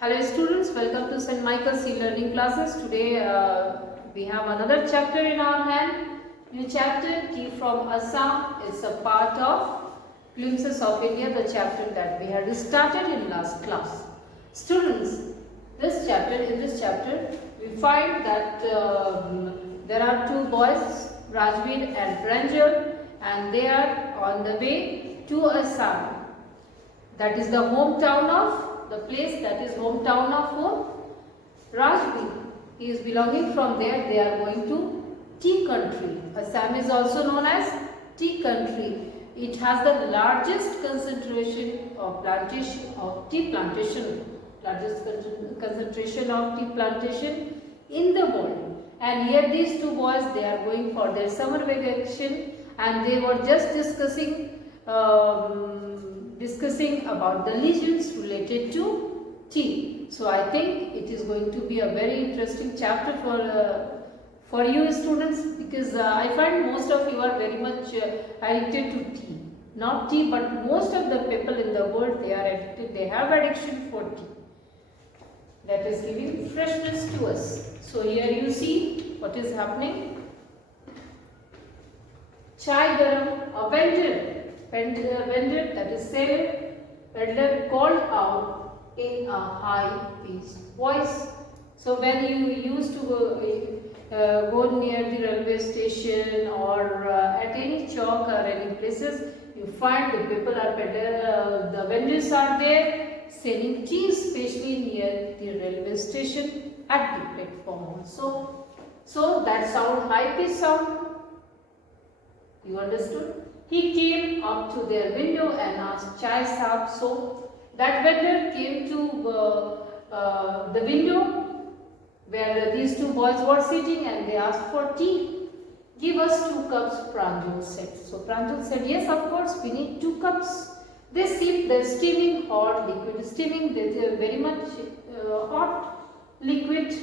Hello students, welcome to St. Michael's e-learning classes. Today we have another chapter in our hand. New chapter, Tea from Assam. It's a part of Glimpses of India, the chapter that we had started in last class. Students, in this chapter, we find that there are two boys, Rajveer and Pranjal, and they are on the way to Assam. That is the hometown of the place that is hometown of whom? Rajveer. He is belonging from there. They are going to tea country. Assam is also known as tea country. It has the largest concentration of tea plantation in the world. And here these two boys, they are going for their summer vacation, and they were just discussing about the legends related to tea. So I think it is going to be a very interesting chapter for you students, because I find most of you are very much addicted to tea. Not tea, but most of the people in the world, they are addicted. They have addiction for tea. That is giving freshness to us. So here you see what is happening. Chai garam, a vendor, that is seller, peddler called out in a high-pitched voice. So when you used to go near the railway station or at any chowk or any places, you find the people are the vendors are there selling tea, especially near the railway station at the platform. So that sound, high-pitched sound, you understood? He came up to their window and asked, "Chai saab?" So that vendor came to the window where these two boys were sitting, and they asked for tea. "Give us 2 cups, Pranjal said. So Pranjal said, "Yes, of course, we need 2 cups. They sipped the steaming hot liquid. Steaming, they are very much hot liquid.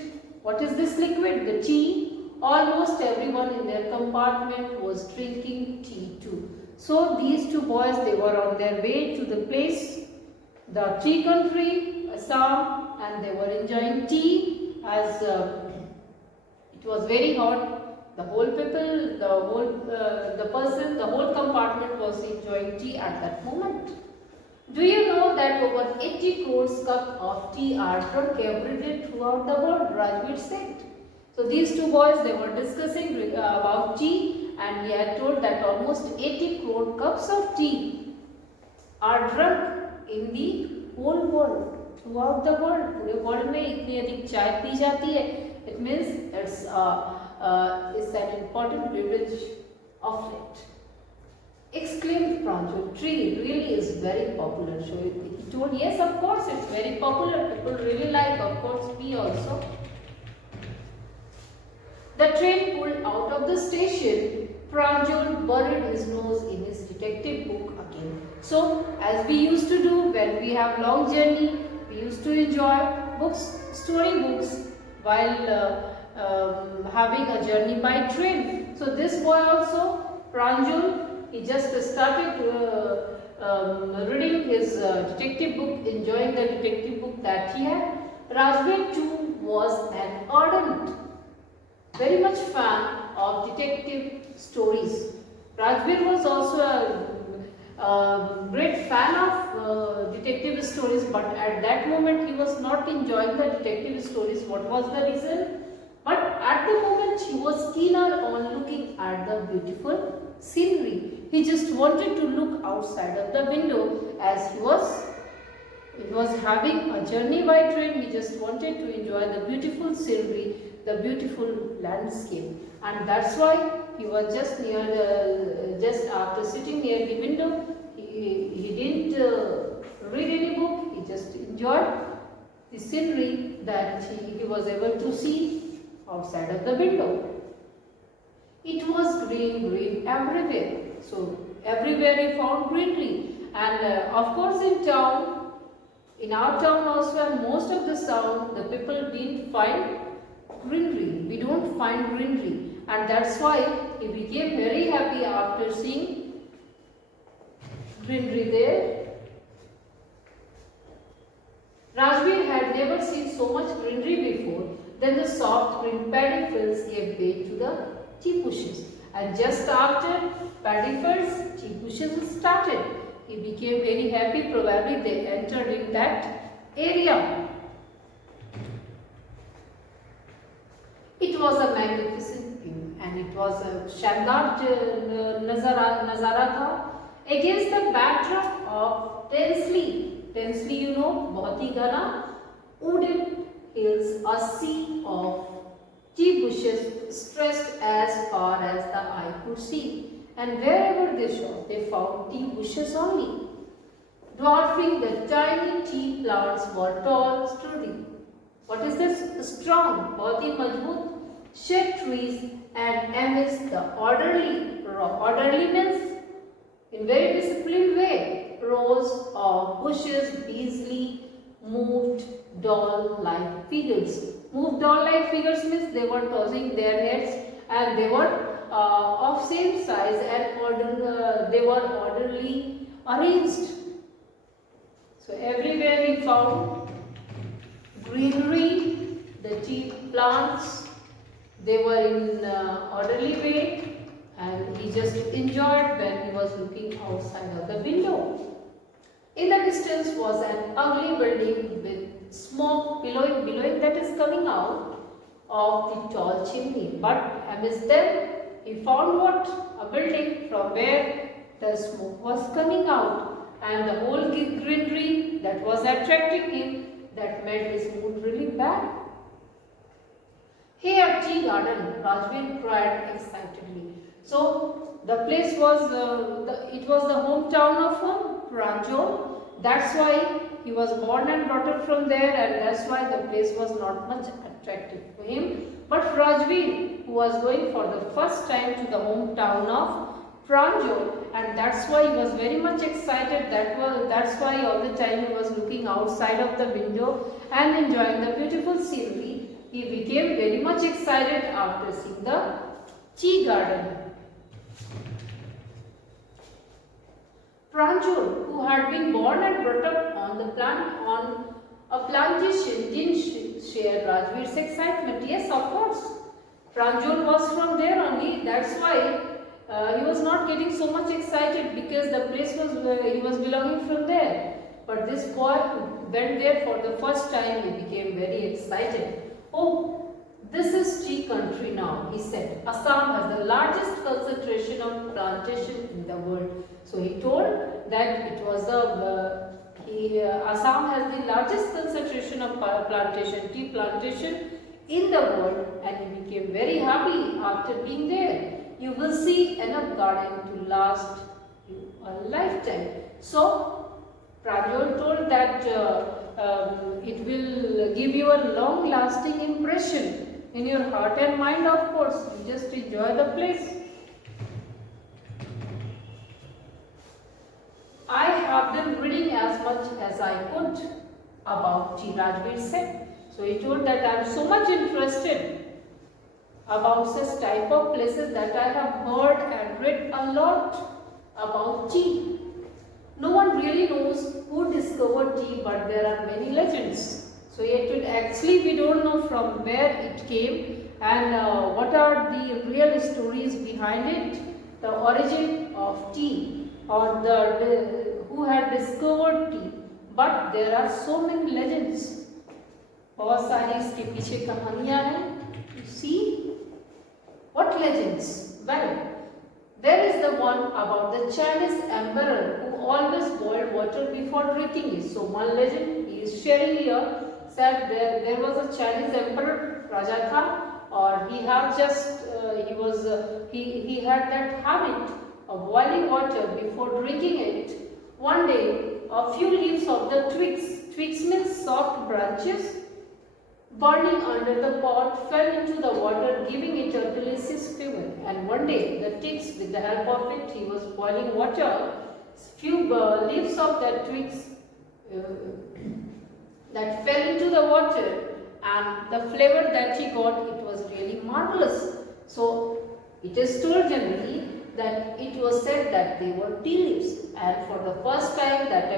What is this liquid? The tea. Almost everyone in their compartment was drinking tea too. So these two boys, they were on their way to the place, the tea country, Assam, and they were enjoying tea as it was very hot. The whole people, the whole compartment was enjoying tea at that moment. Do you know that over 80 crores cups of tea are drunk every day throughout the world? Rajveer said. So these two boys, they were discussing about tea, and he had told that almost 80 crore cups of tea are drunk in the whole world, throughout the world. पूरे world में इतनी अधिक चाय P जाती है. It means it's an important beverage of it. Exclaimed Pranjal, "Tea really is very popular." So he told, "Yes, of course, it's very popular. People really like. Of course, we also." The train pulled out of the station. Pranjal buried his nose in his detective book again. So, as we used to do when we have long journey, we used to enjoy books, story books, while having a journey by train. So, this boy also, Pranjal, he just started reading his detective book, enjoying the detective book that he had. Rajveer too was an ardent, very much fan of detective stories. Rajveer was also a great fan of detective stories, but at that moment he was not enjoying the detective stories. What was the reason? But at the moment he was keener on looking at the beautiful scenery. He just wanted to look outside of the window as he was having a journey by train. He just wanted to enjoy the beautiful scenery, the beautiful landscape, and that's why he was just after sitting near the window, he didn't read any book. He just enjoyed the scenery that he was able to see outside of the window. It was green everywhere. So everywhere he found greenery, and of course in our town also, and most of the people didn't find greenery. We don't find greenery, and that's why he became very happy after seeing greenery there. Rajveer had had never seen so much greenery before. Then the soft green paddy fields gave way to the tea bushes. And just after paddy fields, tea bushes started. He became very happy. Probably they entered in that area. It was a magnificent view and it was a Shandar Nazara tha against the backdrop of densely you know, बहुत ही घना wooded hills, a sea of tea bushes stretched as far as the eye could see. And wherever they saw, they found tea bushes only. Dwarfing the tiny tea plants were tall, sturdy. What is this? Strong, बहुत ही मजबूत shade trees, and amidst the orderly means in very disciplined way, rows of bushes busily moved doll-like figures. Moved doll-like figures means they were tossing their heads and they were of same size and they were orderly arranged. So everywhere we found greenery, the tea plants, they were in orderly way, and he just enjoyed when he was looking outside of the window. In the distance was an ugly building with smoke billowing that is coming out of the tall chimney. But amidst them, he found what? A building from where the smoke was coming out, and the whole greenery that was attracting him, that made his mood really bad. Here, tea garden, Rajveer cried excitedly. So the place was, it was the hometown of whom? Pranjal. That's why he was born and brought up from there, and that's why the place was not much attractive to him. But Rajveer, who was going for the first time to the hometown of Pranjal, and that's why he was very much excited. That's why all the time he was looking outside of the window and enjoying the beautiful scenery. He became very much excited after seeing the tea garden. Pranjal, who had been born and brought up on a plantation, didn't share Rajveer's excitement. Yes, of course. Pranjal was from there only. That's why he was not getting so much excited, because the place was he was belonging from there. But this boy who went there for the first time, he became very excited. Oh, this is tea country now, he said. Assam has the largest concentration of plantation in the world. So he told that it was Assam has the largest concentration of tea plantation in the world, and he became very happy after being there. You will see enough garden to last you a lifetime. So Pranjal told that it will give you a long lasting impression in your heart and mind, of course. You just enjoy the place. I have been reading as much as I could about tea, Rajveer said. So he told that I am so much interested about such type of places that I have heard and read a lot about tea. No one really knows who discovered tea, but there are many legends. So actually we don't know from where it came and what are the real stories behind it, the origin of tea, or who had discovered tea. But there are so many legends. बहुत सारी इसके पीछे कहानियां हैं. You see, what legends? Well, there is the one about the Chinese emperor who always boiled water before drinking it. So one legend he is sharing here said there was a Chinese emperor, Raja Tha, or he had just he had that habit of boiling water before drinking it. One day, a few leaves of the twigs means soft branches, burning under the pot, fell into the water, giving it a delicious flavor. And one day, the twigs, with the help of it, he was boiling water. Few leaves of that twigs that fell into the water, and the flavor that he got, it was really marvelous. So it is told generally that it was said that they were tea leaves, and for the first time that the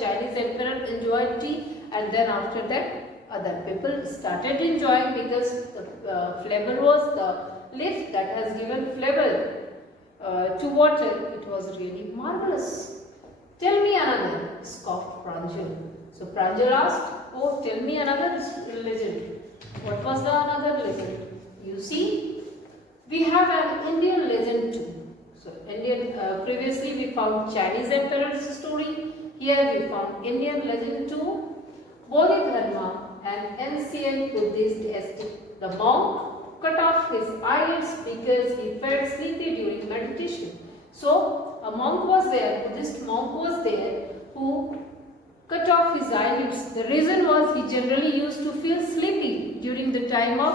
Chinese emperor enjoyed tea, and then after that other people started enjoying, because the flavor was the leaf that has given flavor to water. It was really marvelous. Tell me another, scoffed Pranjal. So Pranjal asked, oh, tell me another legend. What was the another legend? You see, we have an Indian legend too. So previously we found Chinese emperor's story. Here we found Indian legend too. Bodhidharma, an ancient Buddhist ascetic, the monk cut off his eyelids because he felt sleepy during meditation. So a monk was there, Buddhist monk was there, who cut off his eyelids. The reason was he generally used to feel sleepy during the time of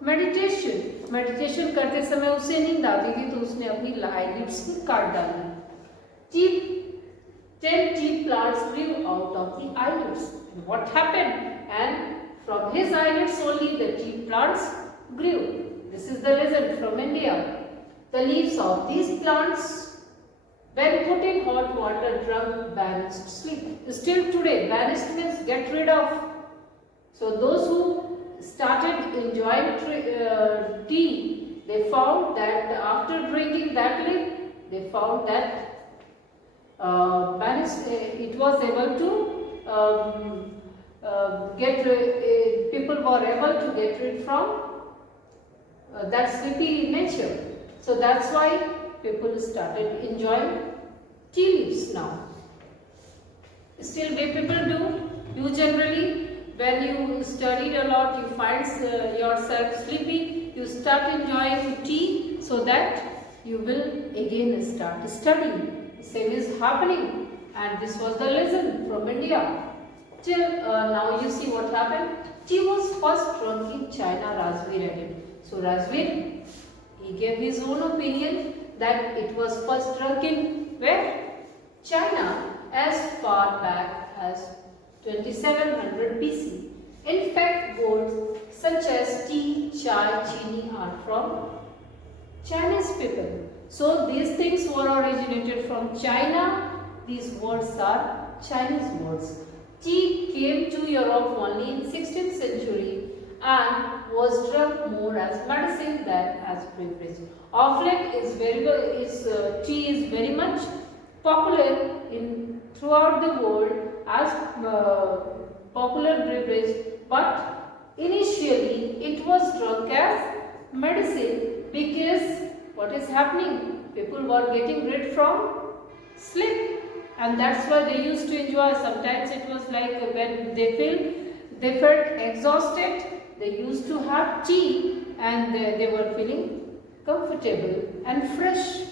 meditation. Meditation करते समय उसे नींद आती थी, तो उसने अपनी eyelids को काट डाली. 10 tea plants grew out of the eyelids. And what happened? And from his eyelids only the tea plants grew. This is the legend from India. The leaves of these plants, when put in hot water, drunk, banished sleep. Still today, banished means get rid of. So those who started enjoying tea, they found that after drinking that leaf, they found that it was able to people were able to get rid from that sleepy nature. So that's why people started enjoying tea leaves now. Still, what people do, you generally, when you studied a lot, you find yourself sleepy, you start enjoying tea so that you will again start studying. Same is happening, and this was the lesson from India. Till now you see what happened. Tea was first drunk in China, Razvir added. So Razvir, he gave his own opinion that it was first drunk in where? China, as far back as 2700 BC. In fact, words such as tea, chai, chini are from Chinese people. So these things were originated from China. These words are Chinese words. Tea came to Europe only in 16th century and was drunk more as medicine than as beverage. Of late, tea is very much popular throughout the world as popular beverage, but initially it was drunk as medicine, because what is happening? People were getting rid from sleep, and that's why they used to enjoy. Sometimes it was like when they felt exhausted, they used to have tea, and they were feeling comfortable and fresh.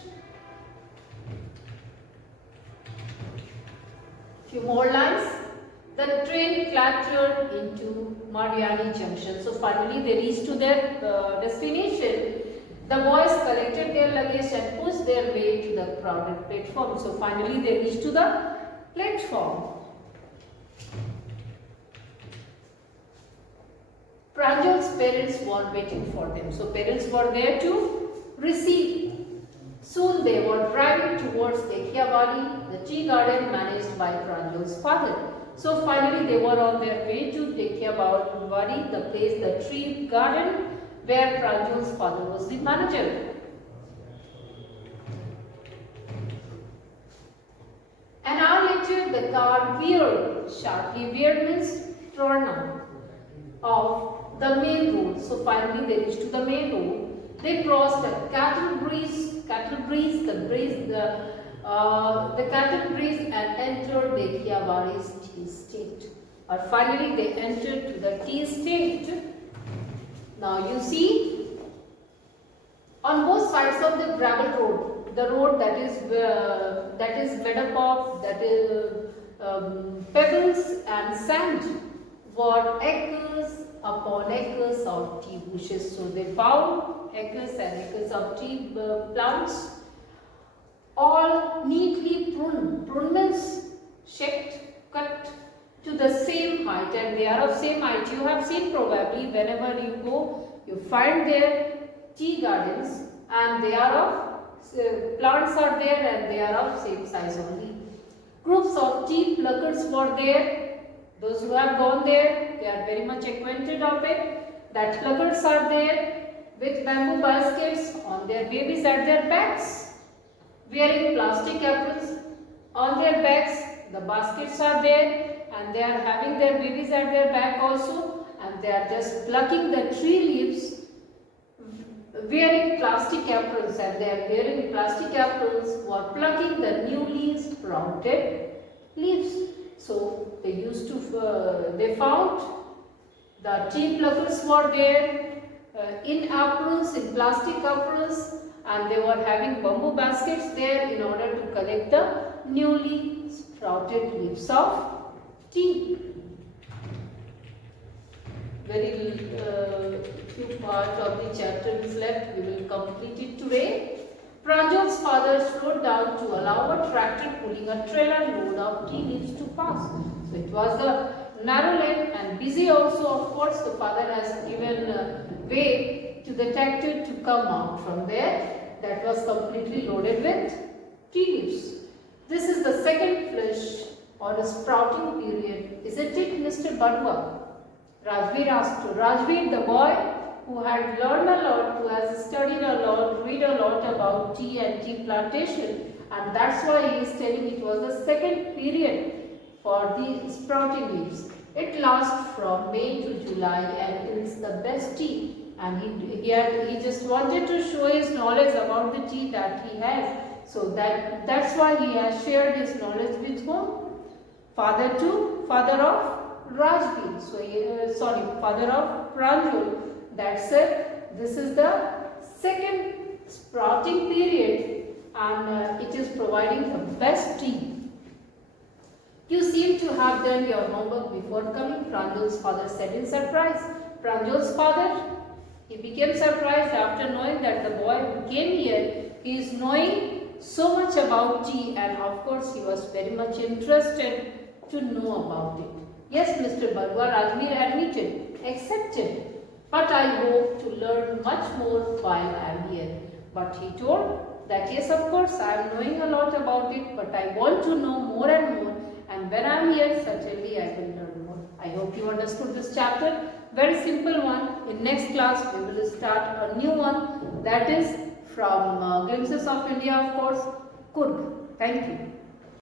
Few more lines. The train clattered into Mariani Junction. So finally they reached to their destination. The boys collected their luggage and pushed their way to the crowded platform. So finally they reached to the platform. Pranjal's parents were waiting for them. So parents were there to receive. Soon they were driving towards Dekhiabali, the tea garden managed by Pranjal's father. So finally they were on their way to Dekhiabali, the place, the tree garden, where Pranjal's father was the manager. An hour later the car veered sharply. Veered means turn off the main road. So finally they reached to the main road. They crossed the cattle breeze, and entered Dekhiabali's tea estate. Or finally they entered to the tea estate. Now you see, on both sides of the gravel road, the road that is made up of pebbles and sand, were acres upon acres of tea bushes. So they found acres and acres of tea plants, all neatly pruned. Pruned means shaped, cut to the same height, and they are of same height. You have seen probably whenever you go, you find their tea gardens, and they are of plants are there and they are of same size only. Groups of tea pluckers were there. Those who have gone there, they are very much acquainted of it. That pluckers are there with bamboo baskets on their babies at their backs, wearing plastic aprons on their backs. The baskets are there and they are having their babies at their back also, and they are just plucking the tree leaves wearing plastic aprons, and they are wearing plastic aprons for plucking the newly sprouted leaves. So they used to, they found the tea pluckers were there in aprons, in plastic aprons, and they were having bamboo baskets there in order to collect the newly sprouted leaves of tea. Very few part of the chapter is left. We will complete it today. Pranjal's father slowed down to allow a tractor pulling a trailer load of tea leaves to pass. So it was a narrow lane and busy also. Of course, the father has given way to the tractor to come out from there. That was completely loaded with tea leaves. This is the second flush or a sprouting period, isn't it, Mr. Barua? Rajveer asked. Rajveer, the boy who had learned a lot, who has studied a lot, read a lot about tea and tea plantation, and that's why he is telling it was the second period for the sprouting leaves. It lasts from May to July and it's the best tea, and he just wanted to show his knowledge about the tea that he has. So that's why he has shared his knowledge with whom? Father of Rajveer, father of Pranjal. That's it. This is the second sprouting period, and it is providing the best tea. You seem to have done your homework before coming, Pranjal's father said in surprise. Pranjal's father, he became surprised after knowing that the boy who came here, he is knowing so much about tea, and of course he was very much interested to know about it. Yes, Mr. Barua, Rajveer admitted, accepted. But I hope to learn much more while I am here. But he told that yes, of course, I am knowing a lot about it, but I want to know more and more. And when I am here, certainly I will learn more. I hope you understood this chapter. Very simple one. In next class, we will start a new one, that is from Glimpses of India, of course, Kurg. Thank you.